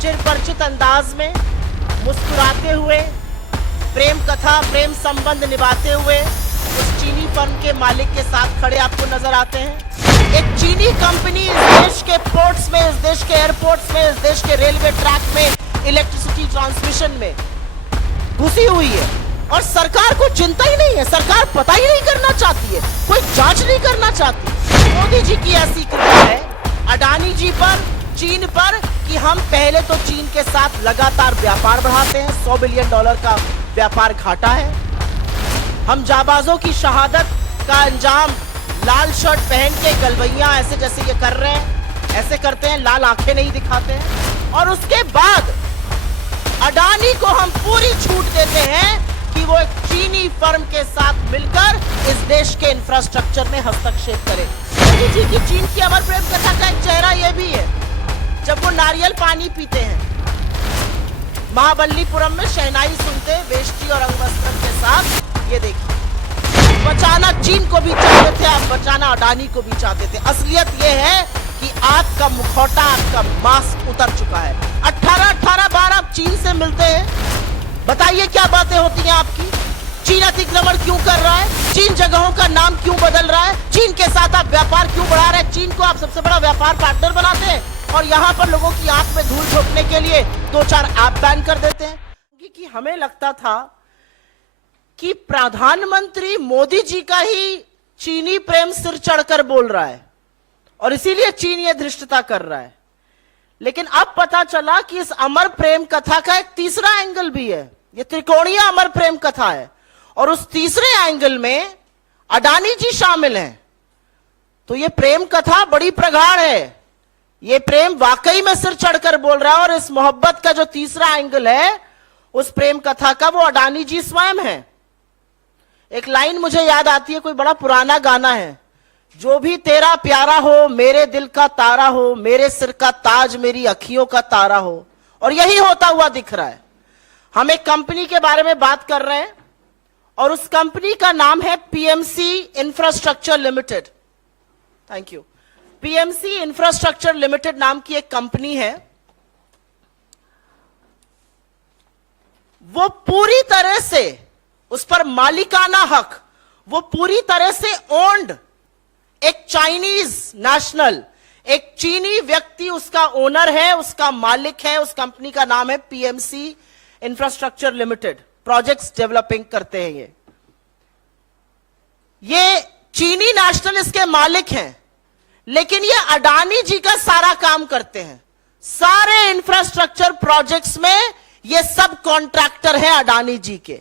चिरपरिचित अंदाज में मुस्कुराते हुए प्रेम कथा, प्रेम संबंध निभाते हुए उस चीनी फर्म के मालिक के साथ खड़े आपको नजर आते हैं। एक चीनी कंपनी इस देश के पोर्ट्स में, इस देश के एयरपोर्ट्स में, इस देश के रेलवे ट्रैक में, इलेक्ट्रिसिटी ट्रांसमिशन में घुसी हुई है और सरकार को चिंता ही नहीं है, सरकार पता ही नहीं करना चाहती है, कोई जांच नहीं करना चाहती। मोदी जी की ऐसी कृपा है अडानी जी पर, चीन पर, कि हम पहले तो चीन के साथ लगातार व्यापार बढ़ाते हैं। $100 बिलियन का व्यापार घाटा है। हम जाबाजों की शहादत का अंजाम लाल शर्ट पहन के गलवैया ऐसे जैसे ये कर रहे हैं, ऐसे करते हैं, लाल आंखें नहीं दिखाते हैं। और उसके बाद अडानी को हम पूरी छूट देते हैं कि वो एक चीनी फर्म के साथ मिलकर इस देश के इंफ्रास्ट्रक्चर में हस्तक्षेप करे। मोदी जी की चीन की अमर प्रेम कथा का एक चेहरा यह भी है, जब वो नारियल पानी पीते हैं, महाबलीपुरम में शहनाई सुनते वेष्टी और अंगवस्त्रम के साथ। ये देखिए, बचाना चीन को भी चाहते थे, आप बचाना अडानी को भी चाहते थे। असलियत ये है कि आपका मुखौटा, आपका मास्क उतर चुका है। 18 बार आप चीन से मिलते हैं, बताइए क्या बातें होती हैं आपकी। चीन अतिक्रमण क्यों कर रहा है, चीन जगहों का नाम क्यों बदल रहा है, चीन के साथ आप व्यापार क्यों बढ़ा रहे हैं, चीन को आप सबसे बड़ा व्यापार पार्टनर बनाते हैं और यहाँ पर लोगों की आंख में धूल झोंकने के लिए 2-4 ऐप बैन कर देते हैं। कि हमें लगता था कि प्रधानमंत्री मोदी जी का ही चीनी प्रेम सिर चढ़कर बोल रहा है और इसीलिए चीन ये धृष्टता कर रहा है। लेकिन अब पता चला कि इस अमर प्रेम कथा का एक तीसरा एंगल भी है। ये त्रिकोणीय अमर प्रेम कथा है और उस तीसरे एंगल में अडानी जी शामिल हैं। तो ये प्रेम कथा बड़ी प्रगाढ़ है, ये प्रेम वाकई में सिर चढ़कर बोल रहा है। और इस मोहब्बत का जो तीसरा एंगल है, उस प्रेम कथा का, वो अडानी जी स्वयं है। एक लाइन मुझे याद आती है, कोई बड़ा पुराना गाना है, जो भी तेरा प्यारा हो, मेरे दिल का तारा हो, मेरे सिर का ताज, मेरी अखियों का तारा हो। और यही होता हुआ दिख रहा है। हम एक कंपनी के बारे में बात कर रहे हैं और उस कंपनी का नाम है PMC infrastructure limited. Thank you. PMC infrastructure limited नाम की एक कंपनी है। वो पूरी तरह से, उस पर मालिकाना हक, वो पूरी तरह से ओन्ड एक चाइनीज नेशनल, एक चीनी व्यक्ति उसका ओनर है, उसका मालिक है। उस कंपनी का नाम है PMC infrastructure limited. Projects developing करते हैं ये चीनी नेशनल इसके मालिक हैं, लेकिन ये अडानी जी का सारा काम करते हैं। सारे इंफ्रास्ट्रक्चर प्रोजेक्ट्स में ये सब कॉन्ट्रैक्टर हैं अडानी जी के।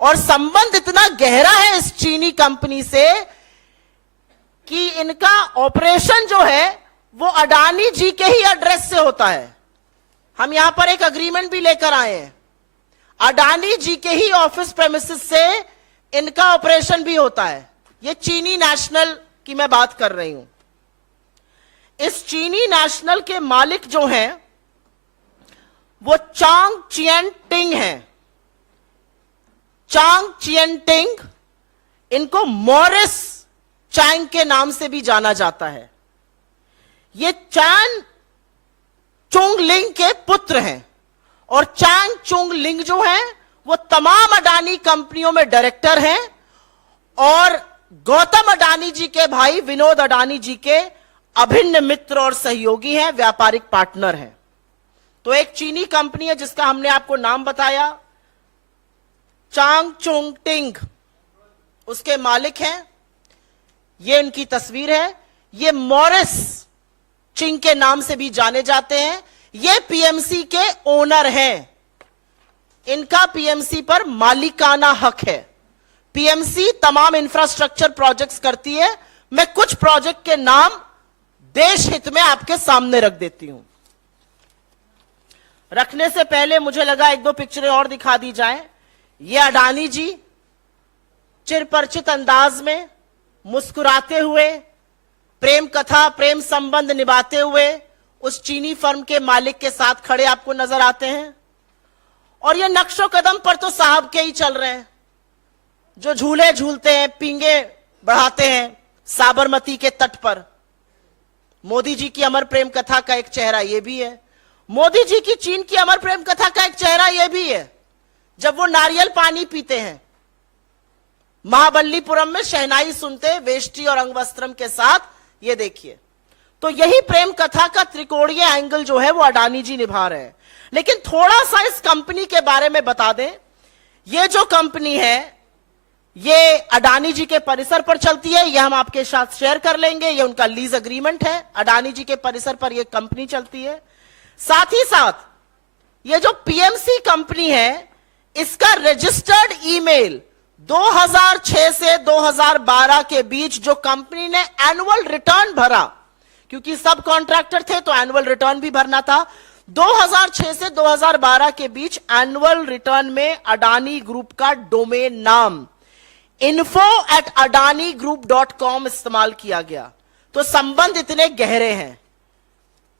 और संबंध इतना गहरा है इस चीनी कंपनी से कि इनका ऑपरेशन जो है वो अडानी जी के ही एड्रेस से होता है। हम यहां पर एक अग्रीमेंट भी लेकर आए हैं, अडानी जी के ही ऑफिस प्रेमिसेस से इनका ऑपरेशन भी होता है। ये चीनी नेशनल की मैं बात कर रही हूं। इस चीनी नेशनल के मालिक जो हैं वो चांग चियन टिंग हैं। चांग चियन टिंग, इनको मॉरिस चैंग के नाम से भी जाना जाता है। ये चैन चुंग लिंग के पुत्र हैं और चैंग चुंग लिंग जो हैं वो तमाम अडानी कंपनियों में डायरेक्टर हैं और गौतम अडानी जी के भाई विनोद अडानी जी के अभिन्न मित्र और सहयोगी हैं, व्यापारिक पार्टनर हैं। तो एक चीनी कंपनी है जिसका हमने आपको नाम बताया, चांग चुंग टिंग, उसके मालिक हैं। ये इनकी तस्वीर है। ये मॉरिस चिंग के नाम से भी जाने जाते हैं। ये पीएमसी के ओनर हैं। इनका पीएमसी पर मालिकाना हक है। पीएमसी तमाम इंफ्रास्ट्रक्चर प्रोजेक्ट्स करती है। मैं कुछ प्रोजेक्ट के नाम देश हित में आपके सामने रख देती हूं। रखने से पहले मुझे लगा एक दो पिक्चरें और दिखा दी जाएं। ये अडानी जी चिरपरिचित अंदाज में मुस्कुराते हुए प्रेम कथा, प्रेम संबंध निभाते हुए उस चीनी फर्म के मालिक के साथ खड़े आपको नजर आते हैं। और ये नक्शो कदम पर तो साहब के ही चल रहे हैं, जो झूले झूलते हैं, पींगे बढ़ाते हैं साबरमती के तट पर। मोदी जी की अमर प्रेम कथा का एक चेहरा यह भी है। मोदी जी की चीन की अमर प्रेम कथा का एक चेहरा यह भी है, जब वो नारियल पानी पीते हैं, महाबलीपुरम में शहनाई सुनते वेष्टी और अंगवस्त्रम के साथ, ये देखिए। तो यही प्रेम कथा का त्रिकोणीय एंगल जो है वो अडानी जी निभा रहे हैं। लेकिन थोड़ा सा इस कंपनी के बारे में बता दें। ये जो कंपनी है ये अडानी जी के परिसर पर चलती है, यह हम आपके साथ शेयर कर लेंगे। ये उनका लीज एग्रीमेंट है, अडानी जी के परिसर पर यह कंपनी चलती है। साथ ही साथ ये जो पीएमसी कंपनी है, इसका रजिस्टर्ड ईमेल 2006 से 2012 के बीच जो कंपनी ने एनुअल रिटर्न भरा, क्योंकि सब कॉन्ट्रैक्टर थे तो एनुअल रिटर्न भी भरना था, 2006 से 2012 के बीच एनुअल रिटर्न में अडानी ग्रुप का डोमेन नाम info@adanigroup.com इस्तेमाल किया गया। तो संबंध इतने गहरे हैं।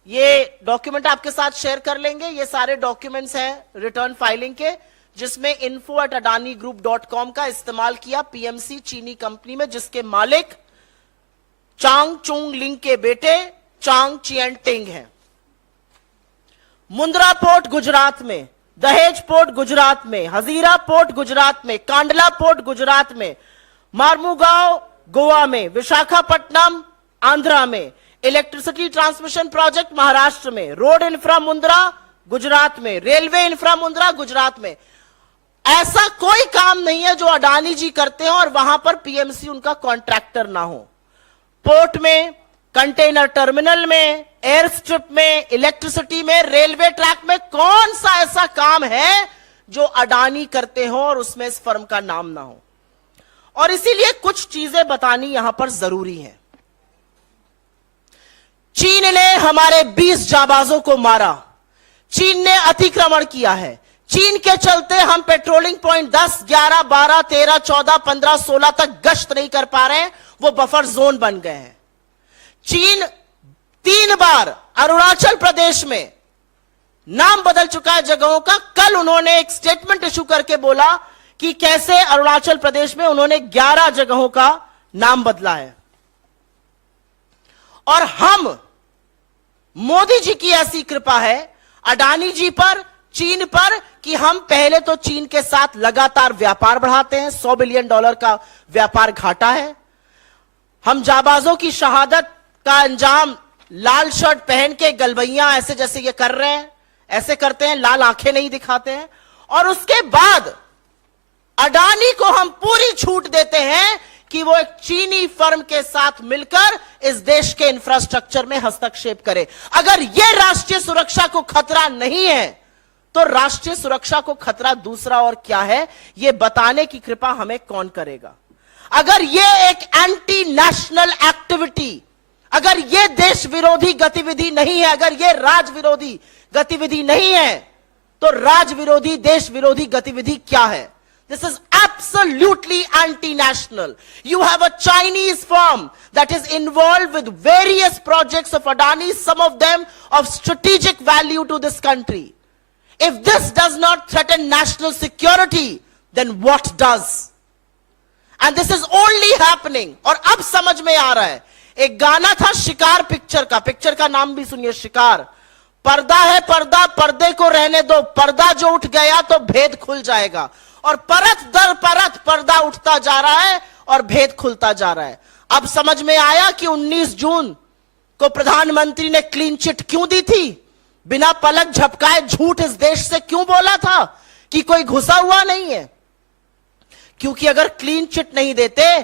ये डॉक्यूमेंट आपके साथ शेयर कर लेंगे। ये सारे डॉक्यूमेंट्स हैं रिटर्न फाइलिंग के, जिसमें info@adanigroup.com का इस्तेमाल किया पीएमसी चीनी कंपनी में, जिसके मालिक चांग चुंग लिंग के बेटे चांग चियन टिंग हैं। मुंद्रा पोर्ट गुजरात में, दहेज पोर्ट गुजरात में, हजीरा पोर्ट गुजरात में, कांडला पोर्ट गुजरात में, मार्मुगांव गोवा में, विशाखापट्टनम आंध्रा में, इलेक्ट्रिसिटी ट्रांसमिशन प्रोजेक्ट महाराष्ट्र में, रोड इंफ्रा मुंद्रा गुजरात में, रेलवे इंफ्रा मुंद्रा गुजरात में। ऐसा कोई काम नहीं है जो अडानी जी करते हो और वहां पर पीएमसी उनका कॉन्ट्रैक्टर ना हो। पोर्ट में, कंटेनर टर्मिनल में, एयर स्ट्रिप में, इलेक्ट्रिसिटी में, रेलवे ट्रैक में, कौन सा ऐसा काम है जो अडानी करते हो और उसमें इस फर्म का नाम ना हो। और इसीलिए कुछ चीजें बतानी यहां पर जरूरी है। चीन ने हमारे 20 जाबाजों को मारा, चीन ने अतिक्रमण किया है, चीन के चलते हम पेट्रोलिंग पॉइंट 10, 11, 12, 13, 14, 15, 16 तक गश्त नहीं कर पा रहे हैं, वो बफर जोन बन गए हैं। चीन 3 बार अरुणाचल प्रदेश में नाम बदल चुका है जगहों का। कल उन्होंने एक स्टेटमेंट इशू करके बोला कि कैसे अरुणाचल प्रदेश में उन्होंने 11 जगहों का नाम बदला है। और हम, मोदी जी की ऐसी कृपा है अडानी जी पर, चीन पर, कि हम पहले तो चीन के साथ लगातार व्यापार बढ़ाते हैं। $100 बिलियन का व्यापार घाटा है। हम जाबाजों की शहादत का अंजाम लाल शर्ट पहन के गलबैया ऐसे जैसे ये कर रहे हैं, ऐसे करते हैं, लाल आंखें नहीं दिखाते हैं। और उसके बाद अडानी को हम पूरी छूट देते हैं कि वो एक चीनी फर्म के साथ मिलकर इस देश के इंफ्रास्ट्रक्चर में हस्तक्षेप करे। अगर यह राष्ट्रीय सुरक्षा को खतरा नहीं है तो राष्ट्रीय सुरक्षा को खतरा दूसरा और क्या है, यह बताने की कृपा हमें कौन करेगा। अगर यह एक एंटी नेशनल एक्टिविटी, अगर यह देश विरोधी गतिविधि नहीं है, अगर यह राज विरोधी गतिविधि नहीं है, तो राज विरोधी, देश विरोधी गतिविधि क्या है? This is absolutely anti-national. You have a Chinese firm that is involved with various projects of Adani, some of them of strategic value to this country. If this does not threaten national security, then what does? And this is only happening. और अब समझ में आ रहा है। एक गाना था शिकार पिक्चर का नाम भी सुनिए, शिकार। पर्दा है पर्दा, पर्दे को रहने दो, पर्दा जो उठ गया तो भेद खुल जाएगा। और परत दर परत पर्दा उठता जा रहा है और भेद खुलता जा रहा है। अब समझ में आया कि 19 जून को प्रधानमंत्री ने क्लीन चिट क्यों दी थी, बिना पलक झपकाए झूठ इस देश से क्यों बोला था कि कोई घुसा हुआ नहीं है। क्योंकि अगर क्लीन चिट नहीं देते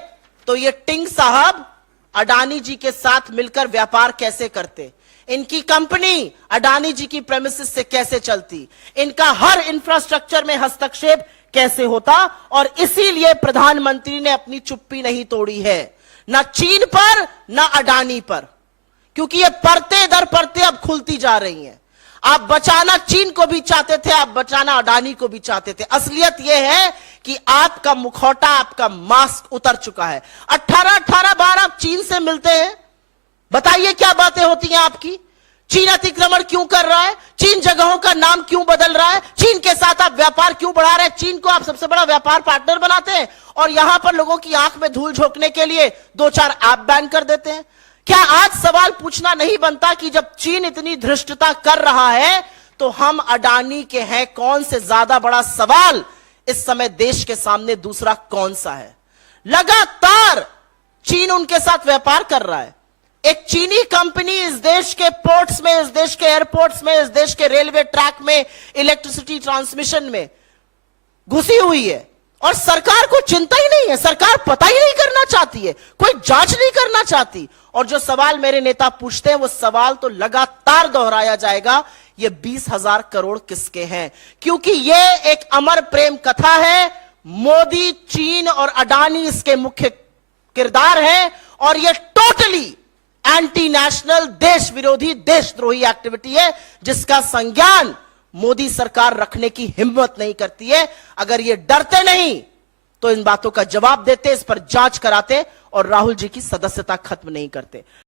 तो ये टिंग साहब अडानी जी के साथ मिलकर व्यापार कैसे करते, इनकी कंपनी अडानी जी की प्रेमिसेस से कैसे चलती, इनका हर इंफ्रास्ट्रक्चर में हस्तक्षेप कैसे होता। और इसीलिए प्रधानमंत्री ने अपनी चुप्पी नहीं तोड़ी है, ना चीन पर ना अडानी पर, क्योंकि ये परतें दर परतें अब खुलती जा रही हैं। आप बचाना चीन को भी चाहते थे, आप बचाना अडानी को भी चाहते थे। असलियत यह है कि आपका मुखौटा, आपका मास्क उतर चुका है। 18 बार आप चीन से मिलते हैं, बताइए क्या बातें होती हैं आपकी। चीन अतिक्रमण क्यों कर रहा है, चीन जगहों का नाम क्यों बदल रहा है, चीन के साथ आप व्यापार क्यों बढ़ा रहे हैं, चीन को आप सबसे बड़ा व्यापार पार्टनर बनाते हैं और यहां पर लोगों की आंख में धूल झोंकने के लिए 2-4 ऐप बैन कर देते हैं। क्या आज सवाल पूछना नहीं बनता कि जब चीन इतनी धृष्टता कर रहा है तो हम अडानी के हैं कौन से ज्यादा बड़ा सवाल इस समय देश के सामने दूसरा कौन सा है। लगातार चीन उनके साथ व्यापार कर रहा है। एक चीनी कंपनी इस देश के पोर्ट्स में, इस देश के एयरपोर्ट्स में, इस देश के रेलवे ट्रैक में, इलेक्ट्रिसिटी ट्रांसमिशन में घुसी हुई है और सरकार को चिंता ही नहीं है। सरकार पता ही नहीं करना चाहती है, कोई जांच नहीं करना चाहती। और जो सवाल मेरे नेता पूछते हैं वो सवाल तो लगातार दोहराया जाएगा, ये 20,000 करोड़ किसके हैं, क्योंकि ये एक अमर प्रेम कथा है। मोदी, चीन और अडानी इसके मुख्य किरदार हैं और ये टोटली एंटी नेशनल, देश विरोधी, देशद्रोही एक्टिविटी है जिसका संज्ञान मोदी सरकार रखने की हिम्मत नहीं करती है। अगर ये डरते नहीं तो इन बातों का जवाब देते, इस पर जांच कराते और राहुल जी की सदस्यता खत्म नहीं करते।